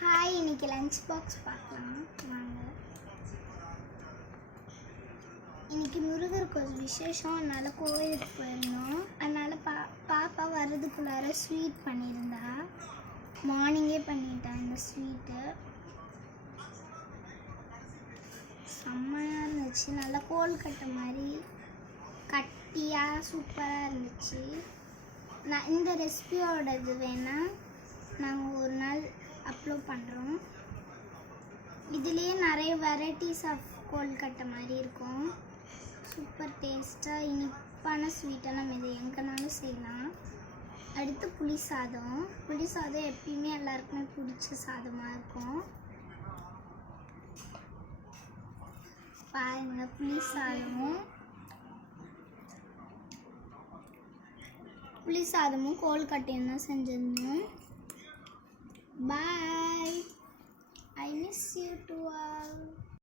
Hi, இன்னைக்கு lunch box பார்க்கலாம் வாங்க. இன்னைக்கு முருகருக்கு ஒரு விசேஷம், அதனால் கோயிலுக்கு போயிருந்தோம். அதனால் பாப்பா வர்றதுக்குள்ளார ஸ்வீட் பண்ணியிருந்தா. மார்னிங்கே பண்ணிட்டேன். இந்த ஸ்வீட்டு செம்மையாக இருந்துச்சு. நல்லா கோல்கட்டை மாதிரி கட்டியாக சூப்பராக இருந்துச்சு. நான் இந்த ரெசிபியோடது வேணால் நாங்கள் ஒரு நாள் அப்லோட் பண்ணுறோம். இதுலேயே நிறைய வெரைட்டிஸ் ஆஃப் கோல்கட்டை மாதிரி இருக்கும். சூப்பர் டேஸ்ட்டாக இனிப்பான ஸ்வீட்டாக நம்ம இதை எங்கேனாலும் செய்யலாம். அடுத்து புளி சாதம் எப்பயுமே எல்லாருக்குமே பிடிச்ச சாதமாக இருக்கும். பாருங்கள், புளி சாதமும் கோல்கட்டையும் தான் செஞ்சிருந்தோம். Bye. I miss you too all.